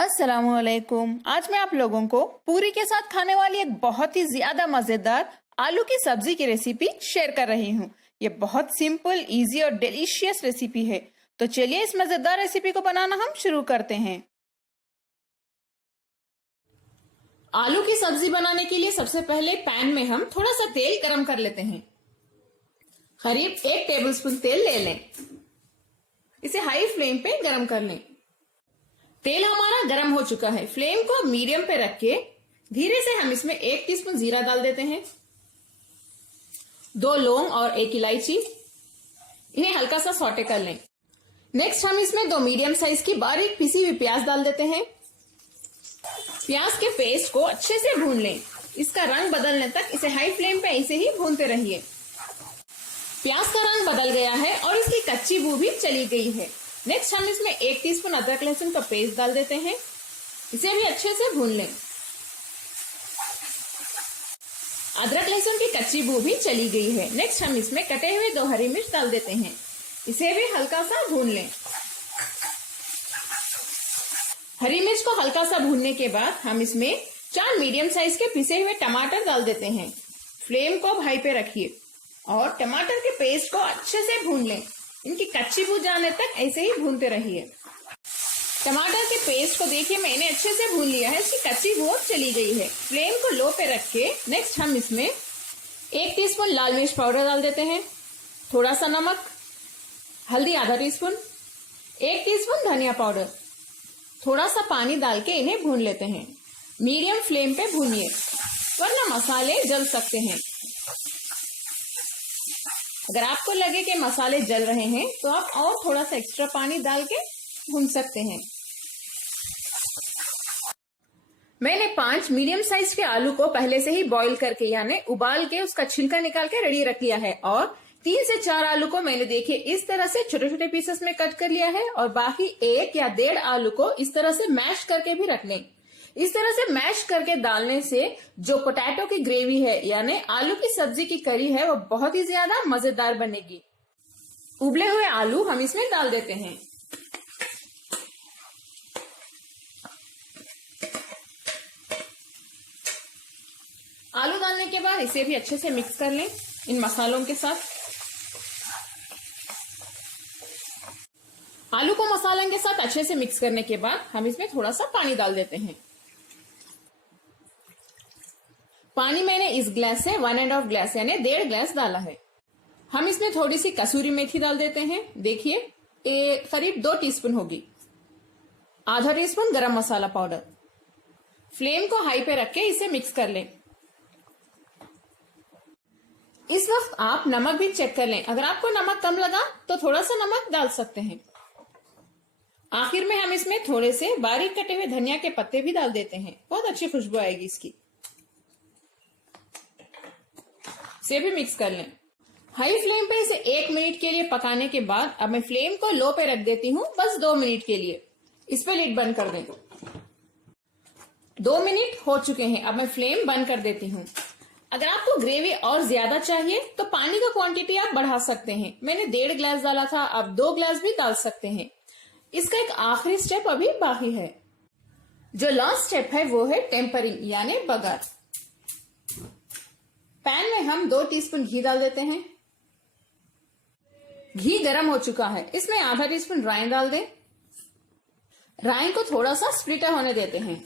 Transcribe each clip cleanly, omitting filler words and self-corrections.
अस्सलामुअलैकुम। आज मैं आप लोगों को पूरी के साथ खाने वाली एक बहुत ही ज्यादा मजेदार आलू की सब्जी की रेसिपी शेयर कर रही हूँ। ये बहुत सिंपल, इजी और डिलीशियस रेसिपी है। तो चलिए इस मजेदार रेसिपी को बनाना हम शुरू करते हैं। आलू की सब्जी बनाने के लिए सबसे पहले पैन में हम थोड़ा सा तेल गरम कर लेते हैं। करीब 1 टेबलस्पून तेल ले लें। इसे हाई फ्लेम पे गरम कर लें। तेल हमारा गरम हो चुका है। फ्लेम को मीडियम पे रख के धीरे से हम इसमें 1 टीस्पून जीरा डाल देते हैं, 2 लौंग और 1 इलायची। इन्हें हल्का सा सौटे कर लें। नेक्स्ट हम इसमें 2 मीडियम साइज की बारीक पिसी हुई प्याज डाल देते हैं। प्याज के पेस्ट को अच्छे से भून लें। इसका रंग बदलने तक इसे हाई फ्लेम पे ऐसे ही भूनते रहिए। प्याज का रंग बदल गया है और इसकी कच्ची बू भी चली गई है। नेक्स्ट हम इसमें 1 टीस्पून अदरक लहसुन का पेस्ट डाल देते हैं। इसे भी अच्छे से भून लें। अदरक लहसुन की कच्ची बू भी चली गई है। नेक्स्ट हम इसमें कटे हुए 2 हरी मिर्च डाल देते हैं। इसे भी हल्का सा भून लें। हरी मिर्च को हल्का सा भूनने के बाद हम इसमें 4 मीडियम साइज के पिसे हुए टमाटर डाल देते हैं। फ्लेम को हाई पे रखिए और टमाटर के पेस्ट को अच्छे से भून लें। इनकी कच्ची बू जाने तक ऐसे ही भूनते रहिए। टमाटर के पेस्ट को देखिए मैंने अच्छे से भून लिया है। इसकी कच्ची बू चली गई है। फ्लेम को लो पे रख के नेक्स्ट हम इसमें 1 टीस्पून लाल मिर्च पाउडर डाल देते हैं, थोड़ा सा नमक, हल्दी आधा टीस्पून, 1 टीस्पून धनिया पाउडर, थोड़ा सा पानी डाल के इन्हें भून लेते हैं। मीडियम फ्लेम पे भूनिए वरना मसाले जल सकते हैं। अगर आपको लगे कि मसाले जल रहे हैं तो आप और थोड़ा सा एक्स्ट्रा पानी डाल के भून सकते हैं। मैंने 5 मीडियम साइज के आलू को पहले से ही बॉईल करके यानी उबाल के उसका छिलका निकाल के रेडी रख लिया है और 3 से 4 आलू को मैंने देखिए इस तरह से छोटे छोटे पीसेस में कट कर लिया है और बाकी 1 या 1.5 आलू को इस तरह से मैश करके भी रख लें। इस तरह से मैश करके डालने से जो पोटैटो की ग्रेवी है यानी आलू की सब्जी की करी है वो बहुत ही ज्यादा मजेदार बनेगी। उबले हुए आलू हम इसमें डाल देते हैं। आलू डालने के बाद इसे भी अच्छे से मिक्स कर लें इन मसालों के साथ। आलू को मसालों के साथ अच्छे से मिक्स करने के बाद हम इसमें थोड़ा सा पानी डाल देते हैं। पानी मैंने इस ग्लास से 1.5 ग्लास यानी 1.5 ग्लास डाला है। हम इसमें थोड़ी सी कसूरी मेथी डाल देते हैं। देखिए ये करीब 2 टीस्पून होगी। आधा टीस्पून गरम मसाला पाउडर। फ्लेम को हाई पे रख के इसे मिक्स कर लें। इस वक्त आप नमक भी चेक कर लें। अगर आपको नमक कम लगा तो थोड़ा सा नमक डाल सकते हैं। आखिर में हम इसमें थोड़े से बारीक कटे हुए धनिया के पत्ते भी डाल देते हैं। बहुत अच्छी खुशबू आएगी इसकी। इसे भी मिक्स कर लें। हाई फ्लेम पे इसे 1 मिनट के लिए पकाने के बाद अब मैं फ्लेम को लो पे रख देती हूँ बस 2 मिनट के लिए। इस पे लिड बंद कर दें। 2 मिनट हो चुके हैं। अब मैं फ्लेम बंद कर देती हूँ। अगर आपको ग्रेवी और ज्यादा चाहिए तो पानी का क्वांटिटी आप बढ़ा सकते हैं। मैंने 1.5 ग्लास डाला था, अब 2 ग्लास भी डाल सकते हैं। इसका एक आखिरी स्टेप अभी बाकी है। जो लास्ट स्टेप है वो है टेम्परिंग यानी बघार। पैन में हम 2 टीस्पून घी डाल देते हैं। घी गर्म हो चुका है। इसमें आधा टीस्पून राई डाल दें। राई को थोड़ा सा स्प्लिटर होने देते हैं।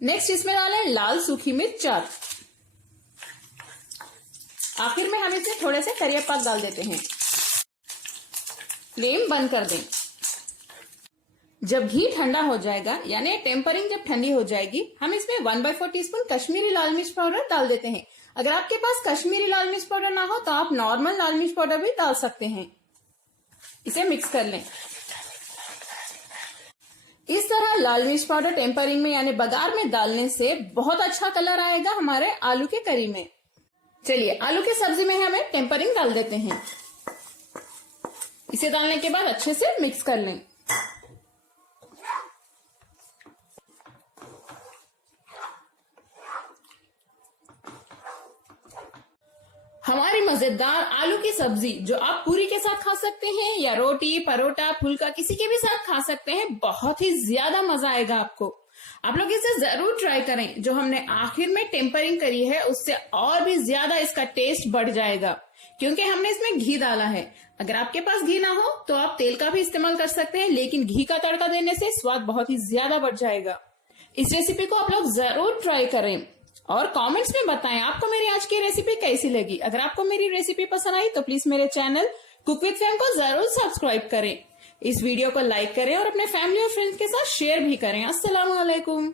नेक्स्ट इसमें डालें लाल सूखी मिर्च 4। आखिर में हम इसमें थोड़े से करिया पात डाल देते हैं। फ्लेम बंद कर दें। जब घी ठंडा हो जाएगा यानी टेम्परिंग जब ठंडी हो जाएगी हम इसमें 1/4 टीस्पून कश्मीरी लाल मिर्च पाउडर डाल देते हैं। अगर आपके पास कश्मीरी लाल मिर्च पाउडर ना हो तो आप नॉर्मल लाल मिर्च पाउडर भी डाल सकते हैं। इसे मिक्स कर लें। इस तरह लाल मिर्च पाउडर टेम्परिंग में यानी बघार में डालने से बहुत अच्छा कलर आएगा हमारे आलू के करी में। चलिए आलू की सब्जी में हमें टेम्परिंग डाल देते हैं। इसे डालने के बाद अच्छे से मिक्स कर लें। हमारी मजेदार आलू की सब्जी जो आप पूरी के साथ खा सकते हैं या रोटी, परोटा, फुल्का किसी के भी साथ खा सकते हैं। बहुत ही ज्यादा मजा आएगा आपको। आप लोग इसे जरूर ट्राई करें। जो हमने आखिर में टेम्परिंग करी है उससे और भी ज्यादा इसका टेस्ट बढ़ जाएगा, क्योंकि हमने इसमें घी डाला है। अगर आपके पास घी ना हो तो आप तेल का भी इस्तेमाल कर सकते हैं, लेकिन घी का तड़का देने से स्वाद बहुत ही ज्यादा बढ़ जाएगा। इस रेसिपी को आप लोग जरूर ट्राई करें और कमेंट्स में बताएं आपको मेरी आज की रेसिपी कैसी लगी। अगर आपको मेरी रेसिपी पसंद आई तो प्लीज मेरे चैनल कुक विद फैम को जरूर सब्सक्राइब करें। इस वीडियो को लाइक करें और अपने फैमिली और फ्रेंड्स के साथ शेयर भी करें। अस्सलाम वालेकुम।